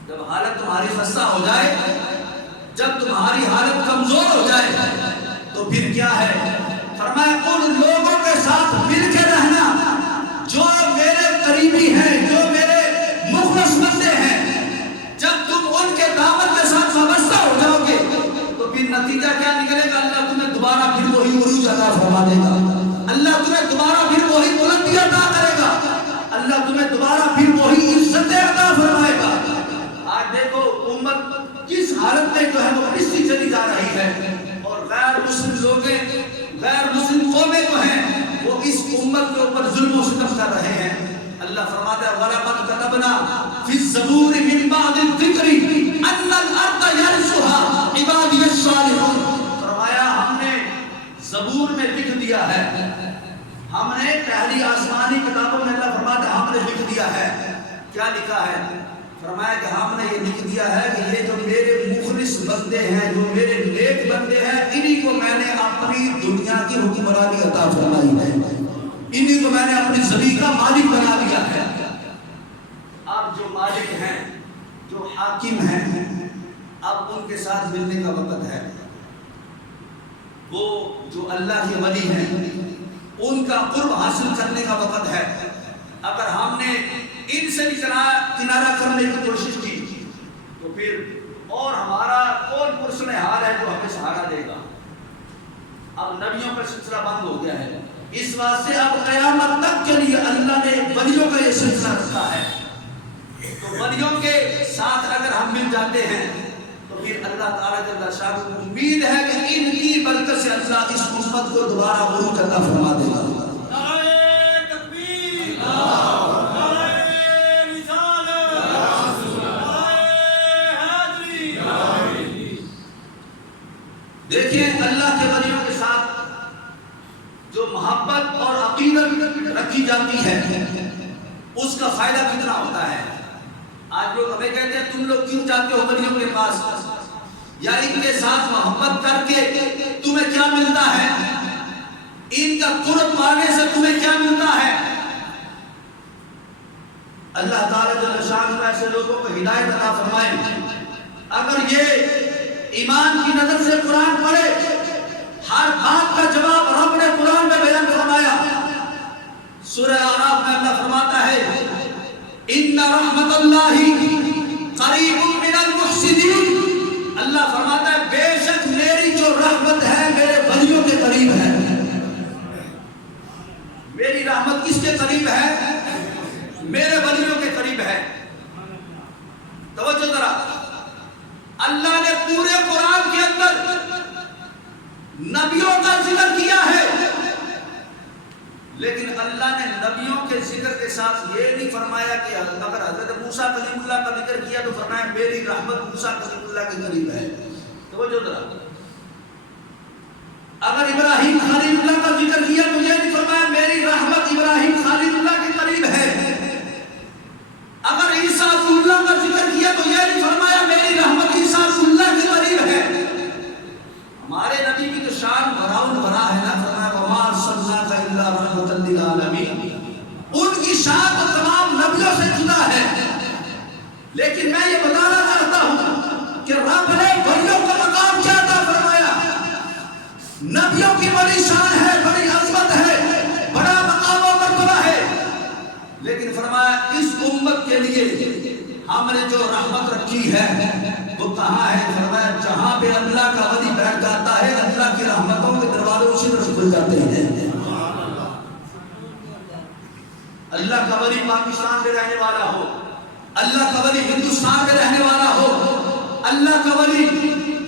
جب حالت تمہاری خستہ ہو جائے، جب تمہاری حالت کمزور ہو جائے تو پھر کیا ہے؟ فرمایا ان لوگوں کے ساتھ مل کے رہنا جو میرے قریبی ہیں، جو میرے مخلص بندے ہیں۔ جب تم ان کے دعوت کے ساتھ وابستہ ہو جاؤ گے تو پھر نتیجہ کیا نکلے گا؟ اللہ تمہیں دوبارہ پھر وہی عروج عطا فرما دے گا، اللہ تمہیں دوبارہ پھر وہی بلندی عطا کرے گا، اللہ تمہیں دوبارہ پھر وہی عزت عطا فرمائے گا۔ آج دیکھو امت کس حالت میں جو ہے وہ پستی چلی جا رہی ہے، اور غیر مسلم لوگیں، غیر مسلم قومیں جو ہیں وہ اس امت کے اوپر ظلم و ستم کر رہے ہیں۔ اللہ فرماتا ہے وَلَقَدْ كَتَبْنَا فِي الزَّبُورِ مِن بَعْدِ الذِّكْرِ أَنَّ الْأَرْضَ يَرِثُهَا عِبَادِيَ الصَّالِحُونَ، فرمایا ہم نے زبور میں لکھ دیا ہے، ہم نے پہلی آسمانی کتابوں میں اللہ فرماتا ہے ہم نے لکھ دیا ہے۔ کیا لکھا ہے؟ فرمایا کہ ہم نے یہ لکھ دیا ہے کہ یہ جو میرے مخلص بندے ہیں، جو میرے نیک بندے ہیں، انہی کو میں نے اپنی دنیا کی حکمرانی عطا فرمائی ہے، انہی کو میں نے اپنی زمین کا مالک بنا دیا ہے۔ اب جو مالک ہیں، جو حاکم ہیں، اب ان کے ساتھ ملنے کا وقت ہے۔ وہ جو اللہ کے ولی ہیں ان کا قرب حاصل کرنے کا وقت ہے۔ اگر ہم نے ان سے بھی کنارہ کرنے کی کوشش کی تو پھر اور ہمارا کون پرسن حال ہے جو ہمیں سہارا دے گا؟ اب نبیوں کا سلسلہ بند ہو گیا ہے، اس واسطے اب قیامت تک کے لیے اللہ نے ولیوں کا یہ سلسلہ رکھا ہے۔ تو ولیوں کے ساتھ اگر ہم مل جاتے ہیں تو پھر اللہ تعالیٰ جل شانہ کو امید ہے کہ ان کی برکت سے اللہ اس امت کو دوبارہ عروج عطا فرما دے گا۔ دیکھیں اللہ کے ولیوں کے ساتھ جو محبت اور عقیدت رکھی جاتی ہے اس کا فائدہ کتنا ہوتا ہے۔ آج لوگ ہمیں کہتے ہیں تم لوگ کیوں جاتے ہو ولیوں کے پاس، یا ان کے ساتھ محبت کر کے تمہیں کیا ملتا ہے، ان کا قرب پانے سے تمہیں کیا ملتا ہے؟ اللہ تعالیٰ جل شانہ ایسے لوگوں کو ہدایت عطا فرمائے۔ اگر یہ ایمان کی نظر سے قرآن پڑھے، ہر بات کا جواب رب نے قرآن میں بیان فرمایا۔ سورہ اعراف میں اللہ فرماتا ہے ان رحمت اللہ قریب من المحسنین، نے پورے قرآن کے اندر نبیوں کا ذکر کیا ہے، لیکن اللہ نے نبیوں کے ذکر کے ساتھ یہ نہیں فرمایا کہ اگر حضرت موسیٰ کلیم اللہ کا ذکر کیا تو فرمایا میری رحمت موسیٰ کلیم اللہ کے قریب ہے۔ توجہ ذرا، اگر ابراہیم خلیل اللہ کا ذکر کیا تو یہ نہیں فرمایا میری رحمت ابراہیم خلیل اللہ کے قریب ہے۔ اگر عیسیٰ اللہ کا ذکر کیا تو یہ نہیں فرمایا میری رحمت عیسیٰ اللہ کے قریب ہے۔ ہمارے نبی کی تو شان براؤن برا ہے نا، فرمایا وما ارسلناک الا رحمۃ للعالمین، ان کی شان تو تمام نبیوں سے جدا ہے۔ لیکن میں یہ بتانا چاہتا ہوں کہ رب نے ولیوں کا مقام کیا عطا فرمایا۔ نبیوں کی بڑی شان ہے، بڑی عظمت ہے، بڑا مقام و مرتبہ ہے، لیکن فرمایا اس امت کے لیے ہم نے جو رحمت رکھی ہے وہ کہاں ہے؟ فرمایا جہاں پہ اللہ کا ولی بیٹھ جاتا ہے اللہ کی رحمتوں کے دروازے اسی طرح کھل جاتے ہیں۔ اللہ کا ولی پاکستان میں رہنے والا ہو، اللہ کا ولی ہندوستان میں رہنے والا ہو، اللہ کا ولی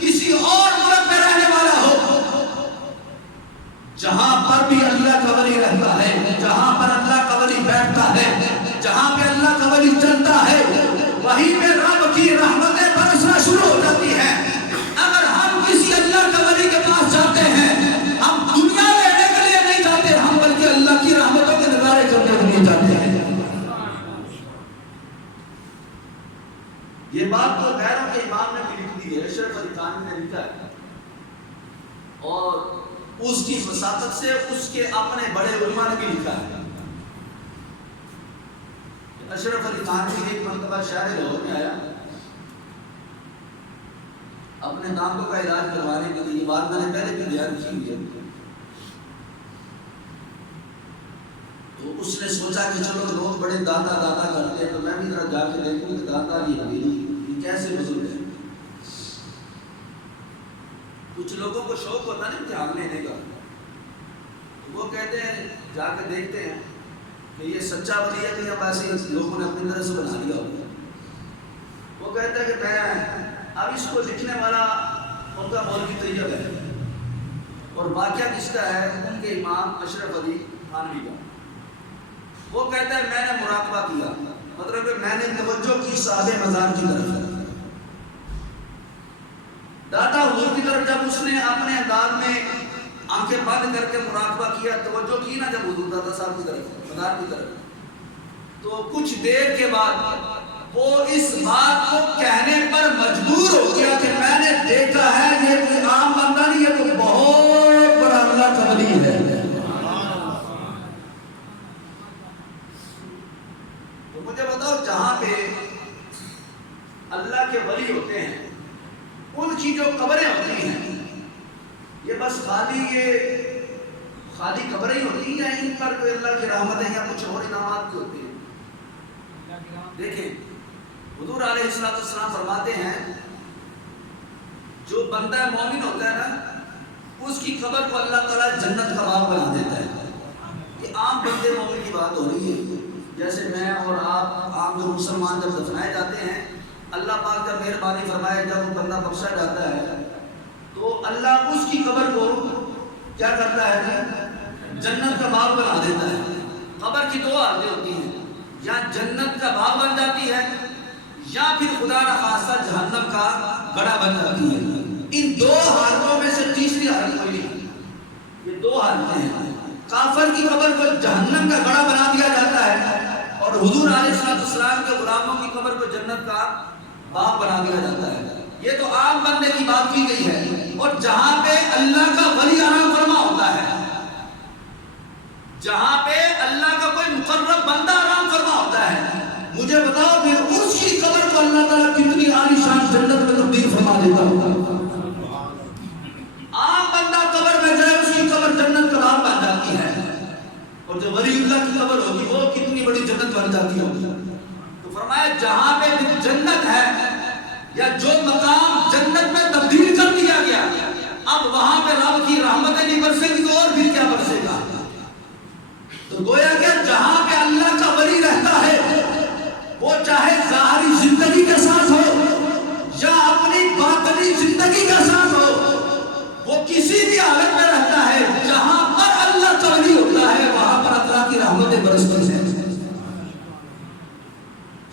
کسی اور ملک میں رہنے والا ہو، جہاں پر بھی اللہ کا ولی رہتا ہے، جہاں پر اللہ کا ولی بیٹھتا ہے، جہاں پہ اللہ کا ولی چلتا ہے، وہیں پہ رب کی رحمتیں برسنا شروع ہو جاتی ہیں۔ اگر ہم کسی اللہ کا ولی کے پاس جاتے ہیں، ہم دنیا لینے کے لیے نہیں جاتے، ہم بلکہ اللہ کی رحمتوں کے نظارے کرنے کے لیے جاتے ہیں۔ یہ بات تو غیروں کے امام نے بھی لکھ دی ہے، اشرف علی تھانوی نے لکھا ہے، اور اس کی وساطت سے اس کے اپنے بڑے علماء نے بھی لکھا ہے۔ اشرف علی تھانوی ایک مرتبہ شہر لاہور میں آیا اپنے دانتوں کا علاج کروانے کے لیے، یہ بات میں نے پہلے بھی بیان کی ہوئی ہے، تو اس نے سوچا کہ چلو لوگ بڑے دادا دادا کرتے ہیں تو میں بھی ذرا جا کے دیکھوں کہ دادا یہ کیسے بزرگ ہے۔ کچھ لوگوں کو شوق ہوتا ہے امتحان لینے کا، وہ کہتے ہیں جا کے دیکھتے ہیں کہ یہ سچا ولی ہے کہ یا ایسے لوگوں نے اپنی طرح سے بنا لیا ہوگا۔ وہ کہتا ہے کہ میں اب اس کو لکھنے والا ان کا مولوی طیب ہے، اور واقعہ کس کا ہے؟ ان کے امام اشرف علی تھانوی کا۔ وہ کہتا ہے میں نے مراقبہ کیا، مطلب کہ میں نے توجہ کی صاحب مزار کی طرف، دادا حضور کی طرف جب اس نے اپنے انداز میں آنکھیں بند کر کے مراقبہ کیا، توجہ کی نا جب حضور دادا صاحب کی طرف مزار کی طرف، تو کچھ دیر کے بعد وہ اس بات کو کہنے پر مجبور ہو گیا کہ میں نے دیکھا ہے یہ کوئی عام بندہ نہیں ہے، تو بہت بڑا اللہ کا ولی ہے۔ تو مجھے بتاؤ جہاں پہ اللہ کے ولی ہوتے ہیں ان کی جو قبریں ہوتی ہیں یہ بس خالی قبریں ہی ہوتی ہیں یا ان پر کوئی اللہ کی رحمتیں یا کچھ اور انعامات بھی ہوتے ہیں؟ دیکھیں حضور علیہ السلام فرماتے ہیں جو بندہ مومن ہوتا ہے نا اس کی قبر کو اللہ تعالیٰ جنت کا باغ بنا دیتا ہے۔ یہ عام بندے مومن کی بات ہو رہی ہے، جیسے میں اور آپ عام جو مسلمان جب دفنائے جاتے ہیں اللہ پاک جب مہربانی فرمائے جب وہ بندہ بخشا جاتا ہے تو اللہ اس کی قبر کو کیا کرتا ہے؟ جنت کا باغ بنا دیتا ہے۔ قبر کی دو حالتیں ہوتی ہیں، یا جنت کا باغ بن جاتی ہے یا پھر خدا نہ خواستہ جہنم کا گڑھا بن جاتی ہے۔ ان دو حالتوں میں سے تیسری حالت کوئی نہیں، یہ دو حالتیں ہیں۔ کافر کی قبر کو جہنم کا گڑھا بنا دیا جاتا ہے اور حضور علیہ السلام کے غلاموں کی قبر کو جنت کا باغ بنا دیا جاتا ہے۔ یہ تو عام بندے کی بات کی گئی ہے، اور جہاں پہ اللہ کا ولی آرام فرما ہوتا ہے، جہاں پہ اللہ کا کوئی مقرب بندہ آرام فرما ہوتا ہے، مجھے بتاؤ پھر اس کی قبر کو اللہ تعالیٰ کتنی عالی شان جنت میں تبدیل فرما دیتا ہوگا۔ عام بندہ قبر میں جائے اس کی قبر جنت کا باغ بن جاتی ہے، اور جو ولی اللہ کی قبر ہوگی وہ کتنی بڑی جنت بن جاتی ہوگی۔ تو فرمایا جہاں پہ جنت ہے یا جو مقام جنت میں تبدیل کر دیا گیا اب وہاں پہ رب کی رحمتیں نہیں برسے گی تو اور بھی کیا برسے گا۔ تو گویا کہ جہاں پہ اللہ کا ولی رہتا ہے وہ چاہے ظاہری زندگی کے ساتھ ہو یا اپنی باطنی زندگی کا ساتھ ہو، وہ کسی بھی حالت میں رہتا ہے، جہاں پر اللہ تولی ہوتا ہے وہاں پر اللہ کی رحمتیں برستی ہیں۔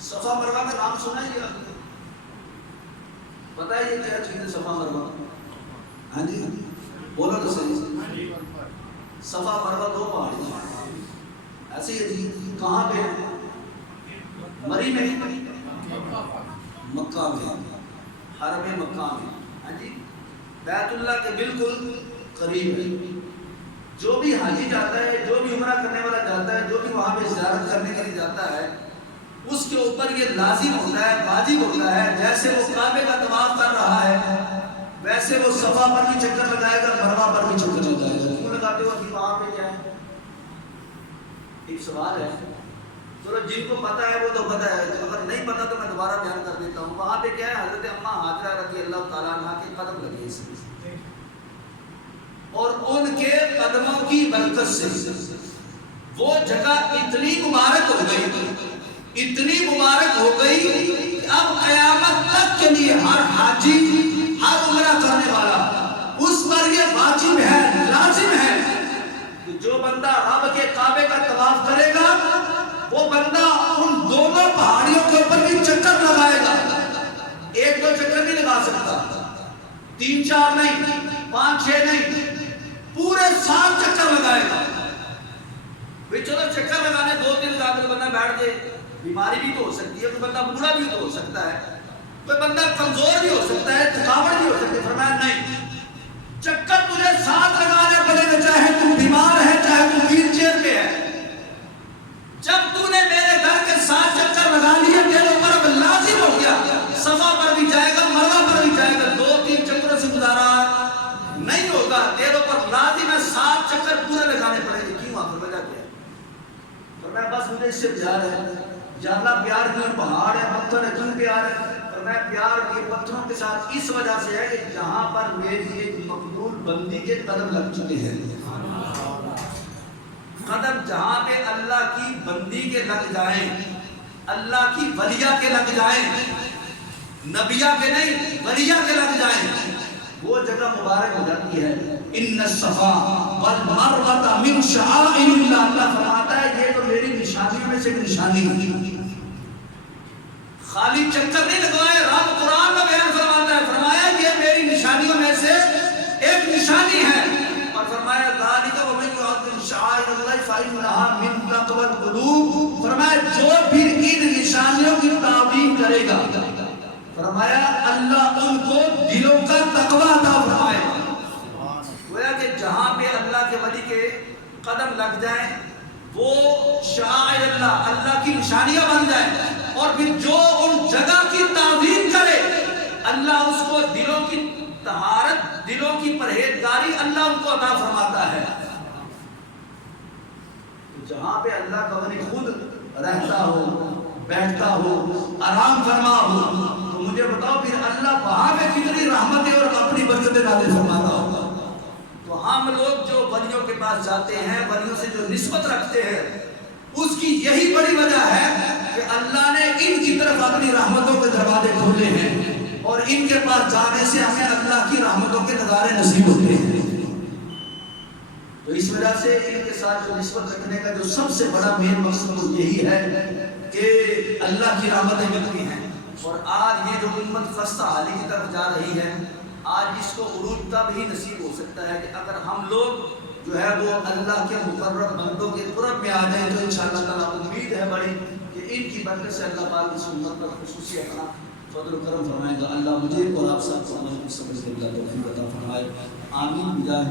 صفا مروہ کا نام سنا ہے؟ پتہ ہے یہ کیا چیز ہے صفا مروہ؟ ہاں جی بولو تو صحیح۔ صفا مروہ دو پہاڑیاں ایسے ہی جی، کہاں پہ ہے؟ مری میں، مکہ میں، حرم مکہ میں، ہاں جی بیت اللہ کے بالکل قریب ہے۔ جو بھی حاجی جاتا ہے، جو بھی عمرہ کرنے والا جاتا ہے، جو بھی وہاں پہ زیارت کرنے کے لیے جاتا ہے، اس کے اوپر یہ لازم ہوتا ہے، واجب ہوتا ہے، جیسے وہ کعبے کا طواف کر رہا ہے ویسے وہ صفا پر بھی چکر لگائے گا، مروہ پر بھی چکر لگائے گا۔ کیوں لگاتے ہو کہ وہاں پہ کیا ہے؟ ایک سوال ہے، چلو جن کو پتہ ہے وہ تو پتہ ہے، اگر نہیں پتہ تو میں دوبارہ بیان کر دیتا ہوں۔ وہاں پہ کیا ہے؟ حضرت اماں ہاجرہ رضی اللہ تعالیٰ عنہ کے قدم لگے ہیں، اور ان کے قدموں کی برکت سے وہ جگہ اتنی مبارک ہو گئی، اتنی مبارک ہو گئی کہ اب قیامت تک کے لیے ہر حاجی، ہر عمرہ کرنے والا اس پر یہ واجب ہے، لازم ہے کہ جو بندہ رب کے کعبے کا طواف کرے گا وہ بندہ ان دونوں پہاڑیوں کے اوپر بھی چکر لگائے گا۔ ایک دو چکر نہیں لگا سکتا، 3 4 نہیں، 5 6 نہیں، پورے 7 چکر لگائے گا۔ بھئی چلو چکر لگانے 2 3 لگا کے بندہ بیٹھ جائے، بیماری بھی تو ہو سکتی ہے، کوئی بندہ بوڑھا بھی تو ہو سکتا ہے، کوئی بندہ کمزور بھی ہو سکتا ہے، تھکاوٹ بھی ہو سکتی ہے۔ فرمایا نہیں، چکر تجھے 7 لگانے پڑے گا، چاہے تو بیمار ہے، چاہے تو ویل چیئر پہ ہے۔ جب تو نے میرے گھر کے 7 چکر لگا لیے، تیرے اوپر اب لازم ہو گیا، صفا پر بھی جائے گا، مروہ پر بھی جائے گا، 2 3 چکروں سے گزارا نہیں ہوگا، تیرے اوپر لازم ہے 7 چکر پورے لگانے پڑیں گے۔ کیوں؟ آپ وجہ کیا ہے؟ فرمایا بس مجھے اس سے پیار ہے۔ یا اللہ پیار کیوں؟ پہاڑ ہے، پتھر ہے، کیوں پیار ہے؟ فرمایا پیار یہ پتھروں کے ساتھ اس وجہ سے ہے کہ جہاں پر میری ایک مقبول بندی کے قدم لگ چکے ہیں، قدم جہاں پہ اللہ کی بندی کے لگ جائیں، اللہ کی ولیہ کے لگ جائیں، نبیہ کے نہیں ولیہ کے لگ جائیں، وہ جگہ مبارک ہو جاتی ہے۔ ان الصفا والمروہ من شعائر اللہ، اللہ فرماتا ہے یہ تو میری نشانیوں میں سے ایک نشانی ہے۔ خالی چکر نہیں لگوائے، رب قرآن میں بیان فرماتا ہے، فرمایا یہ میری نشانیوں میں سے ایک نشانی ہے، اور فرمایا ذالک ومن یعظم شعائر اللہ فإنها من تقوی القلوب، فرمایا جو بھی ان نشانیوں کی تعظیم کرے گا، فرمایا اللہ ان کو دلوں کا تقوی عطا فرمائے گا۔ گویا کہ جہاں پہ اللہ کے ولی کے قدم لگ جائیں وہ شعائر اللہ، اللہ کی نشانیاں بن جائیں، اور پھر جو ان جگہ کی تعظیم کرے اللہ اس کو دلوں کی طہارت، دلوں کی پرہیزگاری اللہ ان کو عطا فرماتا ہے۔ جہاں پہ اللہ کا ولی خود رہتا ہو، بیٹھتا ہو، آرام فرما ہو، تو مجھے بتاؤ پھر اللہ وہاں پہ کتنی رحمتیں اور اپنی برکتیں نازل فرماتا ہوگا۔ تو ہم لوگ جو ولیوں کے پاس جاتے ہیں، ولیوں سے جو نسبت رکھتے ہیں، اس کی یہی بڑی وجہ ہے کہ اللہ نے ان کی طرف اپنی رحمتوں کے دروازے کھولے ہیں، اور ان کے پاس جانے سے ہمیں اللہ کی رحمتوں کے نظارے نصیب ہوتے ہیں۔ تو اس وجہ سے ان کے ساتھ جو نسبت رکھنے کا جو سب سے بڑا مین مقصد یہی ہے کہ اللہ کی رحمتیں ملتی ہیں۔ اور آج یہ جو امت خستہ حالی کی طرف جا رہی ہے، آج اس کو عروج تب ہی نصیب ہو سکتا ہے کہ اگر ہم لوگ جو ہے وہ اللہ کے مقرب بندوں کے قرب میں آ جائیں، تو انشاءاللہ تعالیٰ امید ہے بڑی کہ ان کی برکت سے اللہ پاک اس امت پر خصوصی اپنا فضل و کرم فرمائے گا۔ اللہ مجھے اور آپ سب کو عمل کی سمجھ کے اللہ توفیق عطا فرمائے، آمین بجاہ